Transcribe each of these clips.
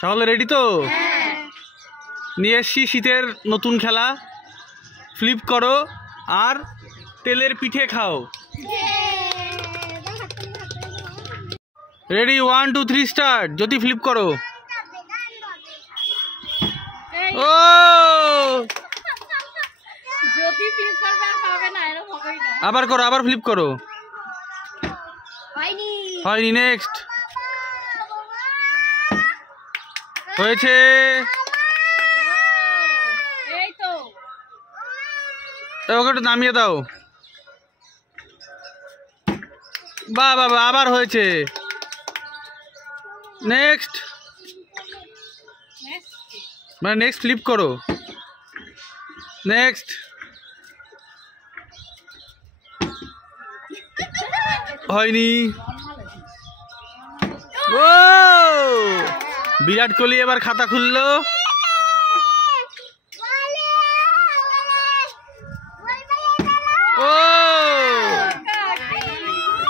সকলে রেডি তো? নিয়ে এসছি শীতের নতুন খেলা, ফ্লিপ করো আর তেলের পিঠে খাও। Ready 1 2 3 start. জ্যোতি ফ্লিপ করো। ও জ্যোতি ফ্লিপ করবে আর পাবে না, এরকম হবেই না। আবার করো, আবার ফ্লিপ করো। হয়নি হয়নি, নেক্সট। হয়েছে। এই তো ওকে একটু নামিয়ে দাও। বাহ বাহ বাহ, আবার হয়েছে। নেক্সট, মানে নেক্সট ফ্লিপ করো। নেক্সট। হয়নি। ও বিরাট কোহলি এবার খাতা খুললো। ও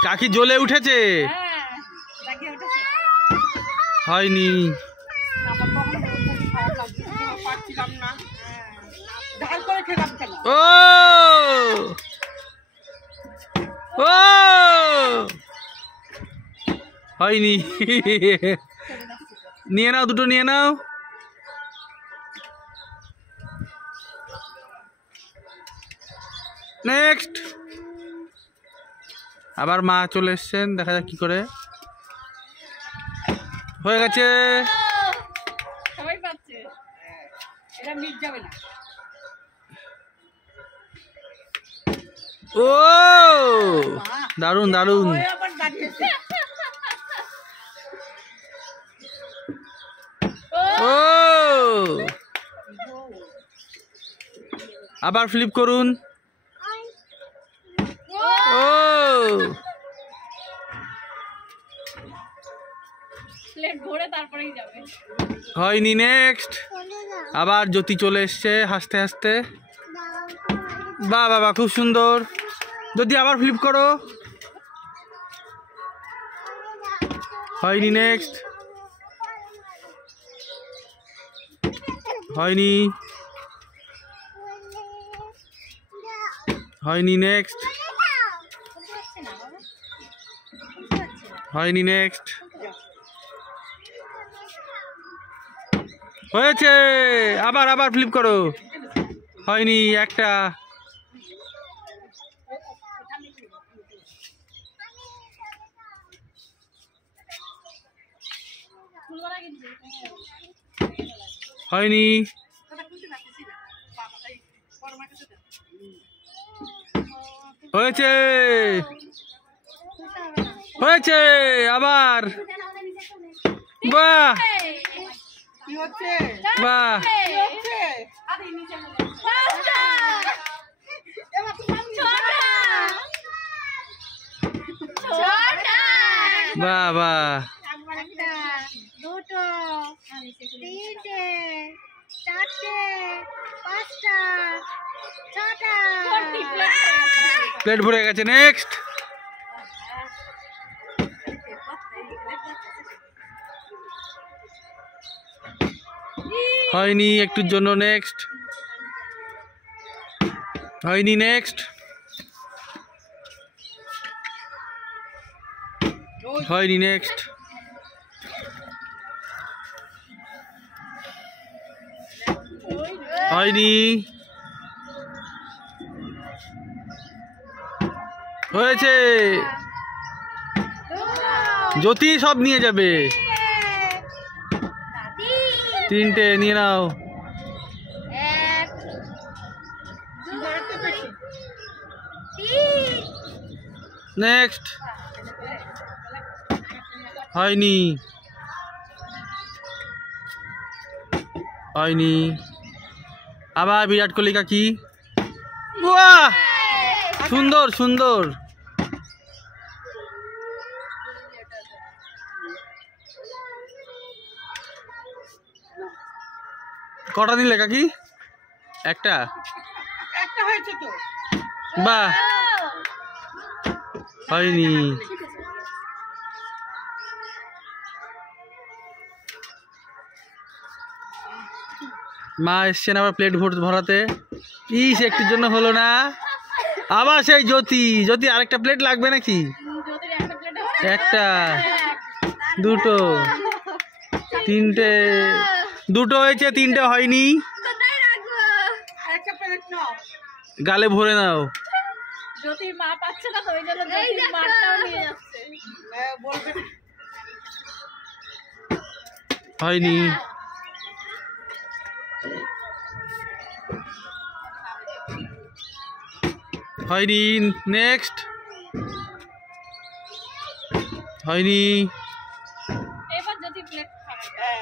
কাকি জ্বলে উঠেছে। হয়নি। ও ও হয়নি। নিয়ে নাও, দুটো নিয়ে নাও। নেক্সট। আবার মা চলে এসছেন, দেখা যাক কি করে। হয়ে গেছে। সবাই পাচ্ছে, এটা মিট যাবে না। ও দারুন দারুন। ও আবার ফ্লিপ করুন। ও প্লেট ভরে তারপরেই যাবে। হয়নি, নেক্সট। আবার জ্যোতি চলে এসছে হাসতে হাসতে। বাহ বাবা, খুব সুন্দর। জ্যোতি আবার ফ্লিপ করো। হয়নি, নেক্সট। হয়নি। হয়নি, নেক্সট। হয়নি, নেক্সট। হয়েছে। আবার আবার ফ্লিপ করো। হয়নি, একটা। হয়নি। হয়েছে। হয়েছে আবার। বাহ বাহ। বাহ বাহ। দুটো, তিনটে, চারটে, পাঁচটা, ছটা। প্লেট ভরে গেছে। নেক্সট। হয়নি, একটুর জন্য। নেক্সট। হয়নি, নেক্সট। হয়নি, নেক্সট। হয়নি। হয়েছে। জ্যোতি সব নিয়ে যাবে। তিনটে নিয়ে নাও। নেক্সট। হয়নি। হয়নি। আবার বিরাট কোহলি কাকি। বাহ, সুন্দর সুন্দর। কটা নিলে কাকি? একটা। একটা হয়েছে তো। বাহ, হয়নি। মা এসছেন আবার প্লেট ভরাতে। ইস একটির জন্য হলো না। আবার সেই জ্যোতি আরেকটা প্লেট লাগবে নাকি? জ্যোতির একটা প্লেট একটা, দুটো, তিনটে, দুটো হয়েছে, তিনটে হয়নি। গালে ভরে নাও। জ্যোতির মা পাচ্ছে না তো ওই জন্য জ্যোতির মাটাও নিয়ে যাচ্ছে। হয়নি। হয়নি। নেক্সট। হয়নি। এবার জ্যোতি প্লেট খাবে।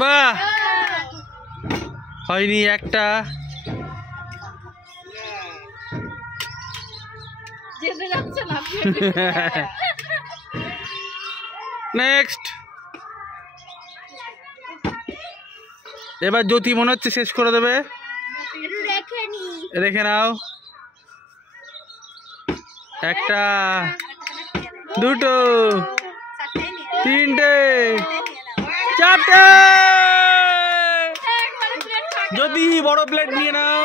বাহ, হয়নি একটা। যেতে যাচ্ছে না নেক্সট। এবার জ্যোতি মনে হচ্ছে শেষ করে দেবে। রেখে নাও। একটা, দুটো, তিনটে, চারটে। জ্যোতি বড় প্লেট নিয়ে নাও।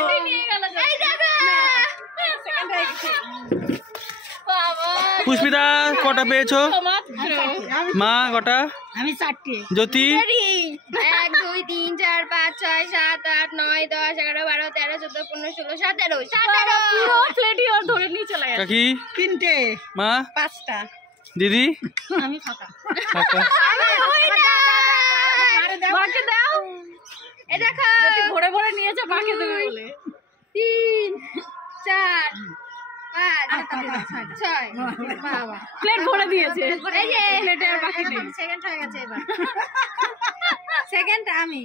পুষ্পিতা কটা পেয়েছো? মা কটা? আমি 4টে। জ্যোতি 1 2 3 4 5 6 7 8 9 10 11 12 13 14 15 16 17 পুরো প্লেটই ওর ধরে নিয়ে চলে গেছে। কাকি 3টে, মা 5টা। দিদি আমি ফাঁকা। কাকা। মাকে দাও। এ দেখো জ্যোতি ভরে ভরে নিয়েছে মাকে দেবে বলে। 3 4 5 6 বাবা প্লেট ভরে দিয়েছে। এই যে প্লেটে আর বাকি নেই। সেকেন্ড হয়ে গেছে এবার সেকেন্ড আমি